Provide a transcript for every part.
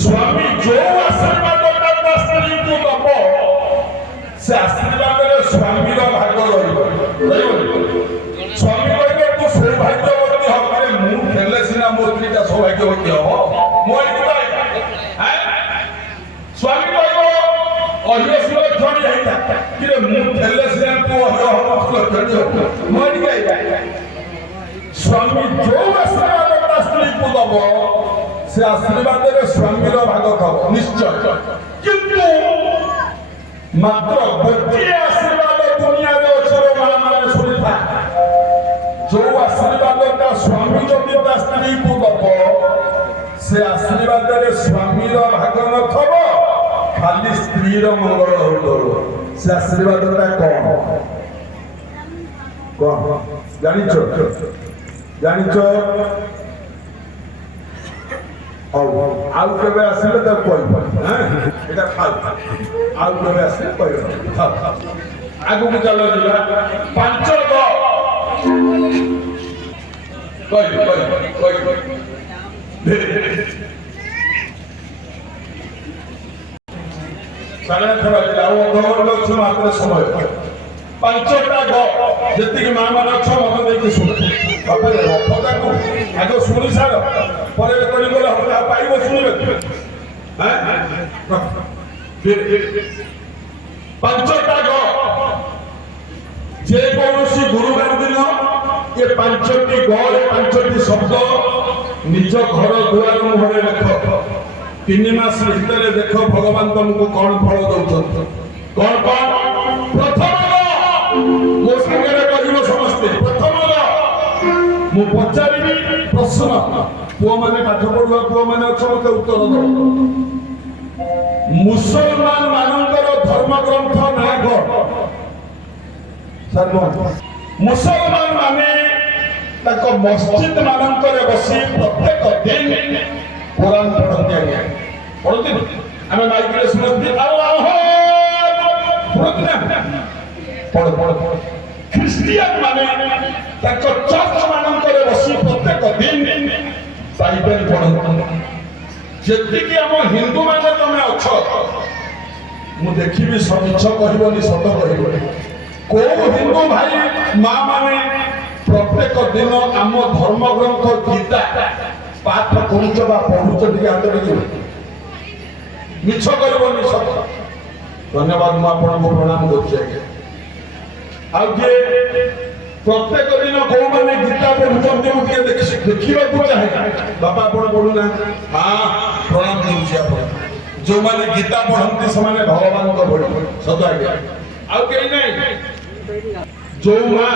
स्वामी जो आशीर्वाद स्त्री को दब से आशीर्वाद स्वामी भाग स्वामी कहे तू सौभाग्यवती हम मुझे सीना मो स्त्रीटा सौभाग्यवती हम स्वामी कह अहिलक्षणी मुझे सीना तू अहिलक्षणी स्वामी जो आशीर्वाद स्त्री को दब से आशीर्वाद स्वामी भाग थब निश्चय किंतु मात्र गोटे आशीर्वाद दुनिया माने शुणी था जो आशीर्वाद स्वामी जदि स्त्री को दब से आशीर्वाद स्वामी भाग न थब खाली स्त्री मंगल हो से आशीर्वाद कौन जानिच आउ केबे आसिले त कोइ एटा खाल आउ केबे आसिले कोइ आगु को चलो जिला पांच गो कोइ सारे थरा जिला ओ गवर्नर छ मात्र समय पांचटा गो जति मां मान छ मन देखि सुन बापा रफता को आगो सुनि सार परे कोनी बोला हमरा पाइबो सुनिबे हैं पांचटा गो जे कोनोसी गुरुवार दिन ये पांचटी गो पांचटी शब्द निज घर दुआर मुहरे लेख 3 मास भीतर देख भगवान तुमको कौन फल दउछन कौन प्रथम मो संगे कहिबो समस्ते प्रथम मु पचारिबी प्रश्न पुआ माने पाठ पढुआ पुआ माने अछ मते उत्तर दो मुसलमान मानकर धर्म ग्रंथ ना को सर्व मुसलमान माने ताको मस्जिद मानकर बसी प्रत्येक दिन कुरान पढ़ते हैं पढ़ते हमें माइक रे सुनती अल्लाह पढ़ ख्रिस्टियन माने ताको चर्च मानकर बसी प्रत्येक दिन बाइबल पढ़ते जति कि हम हिंदू माने तमे अछ मु देखिबी समिछ कहबोनी सत कहबोनी को हिंदू भाई मां माने प्रत्येक दिन आम धर्म ग्रंथ गीता पाठ करूच बा पढुच टिके हाथ टिके मिछ कहबोनी सत धन्यवाद मु आपन को प्रणाम करछि आ जे प्रत्येक दिन को माने गीता पढुचन देउ के देखिबा को चाहे बाबा आपण पढु ना हां प्रणाम करछि आपण जो माने गीता पढंती समाने भगवान को पढु सत आज्ञा आ केई नै जो मां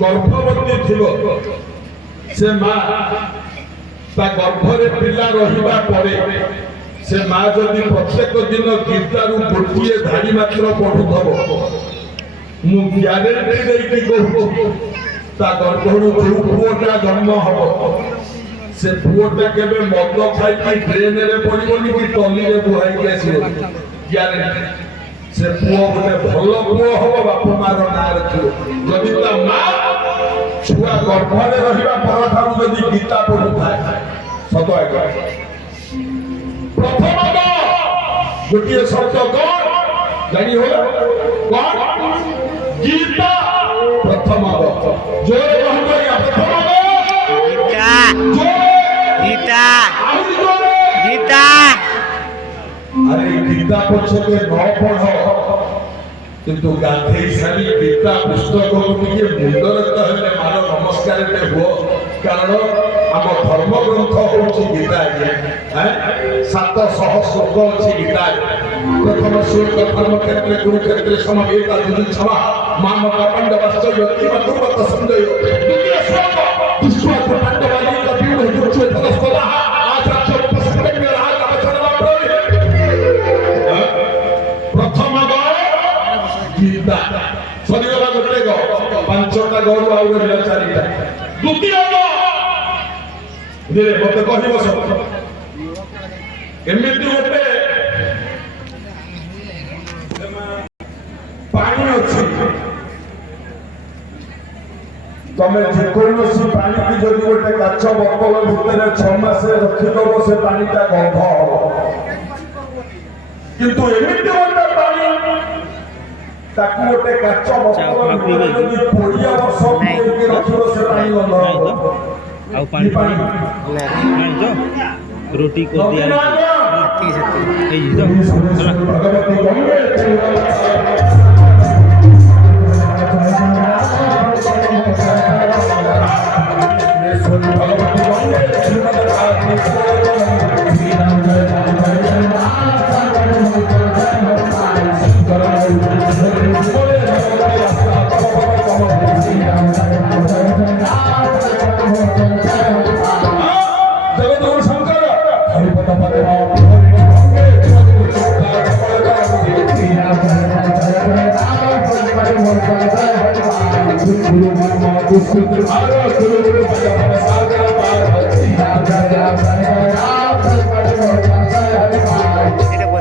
गर्भवती थिलो से मां ता गर्भरे पिला रहिबा परे से मां जदि प्रत्येक दिन गीतारू गोटिए धाड़ी मात्र पढुथबो मु ग्यारेंटी देकी कहू ता गर्भरू जो पुओटा जन्म हबो से पुओटा केबे मद खाई की ड्रेन रे पडिबोनी कि टली रे बुहाई के आसीबो ग्यारेंटी से पुओ गोटे भलो पुओ हबो बापा मार ना रखिबो जदि ता मां छुआ गर्भरे रहिबा पर ठारू जदि गीता पढुथाय सत आज्ञा प्रथम गोटिए शब्द कोन जानी होला कोन गीता प्रथम जोरे कहबो या प्रथम गीता गीता गीता अरे गीता पछे के न पढ किंतु गांधी सारी गीता पुस्तक को के मुंडर कहले मारो नमस्कार ते हो कारण हम धर्म ग्रंथ होची गीता है 700 श्लोक होची गीता प्रथम श्लोक धर्म क्षेत्र कुरुक्षेत्र समवेता दुनिछवा मामका पांडवस्य यति मधुमत संजय द्वितीय श्लोक विश्व पांडवानी कपिल हुचु तस्कला आचार्य उपस्थित में राज वचन प्रथम गीता सदिगला गोटे गो पांचटा गो आउ रहला चारिटा द्वितीय गो दे मते कहिबो सब एमिति गोटे पानी अछि तमे जेकोसी पानी की जदि गोटे काच बोतल भितर 6 मास रखिदेव से पानीटा गंध हम किंतु एमिति गोटे पानी ताकू गोटे काच बोतल भितर जदि 20 वर्ष रखिबो से पानी गंध आउ पानी नहीं तो रोटी को दिया ठीक है ए जी तो भगवती गंगे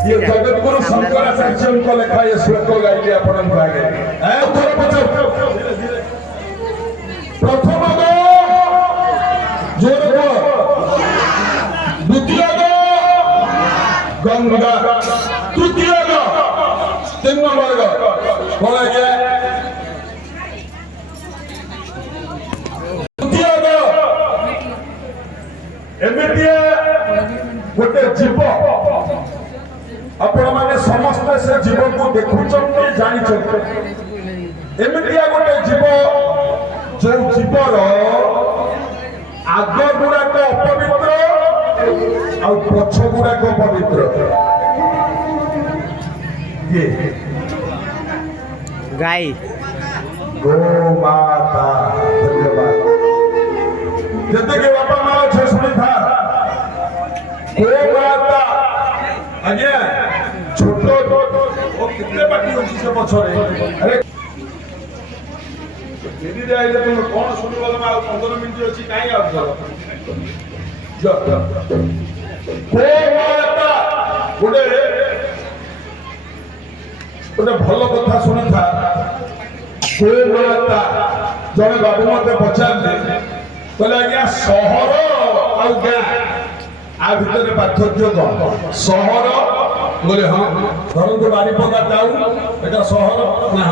जगत गुरु शंकराचार्य को लिखा ये श्लोक गाइले आपण आगे प्रथम जोर द्वितीय गंगा तृतीय 3 नंबर कौन है तृतीय गोटे जीव आपण माने समस्त से जीव को देखुचंती जानिचंती एमितिया गोटे जीव जो जीवर आग गुड़ाक अपवित्र आ पछ गुड़ाक पवित्र ये गाय गो माता धन्यवाद जते के बापा माँ छे सुनी था गो माता आज्ञा छोटो ओ कितने बाटी होची से पछरे अरे यदि आइले तुम कोन सुनि बोल मा 15 मिनिट अछि काई आ चलो जा गो माता गोटे भल कथा सुनी था गो माता जने बाबू मते पचारले कहले आज्ञा शहर आ गाँ आ भितर पार्थक्य कौन शहर बोले हाँ धरतु बारीपदा जाऊ एटा शहर ना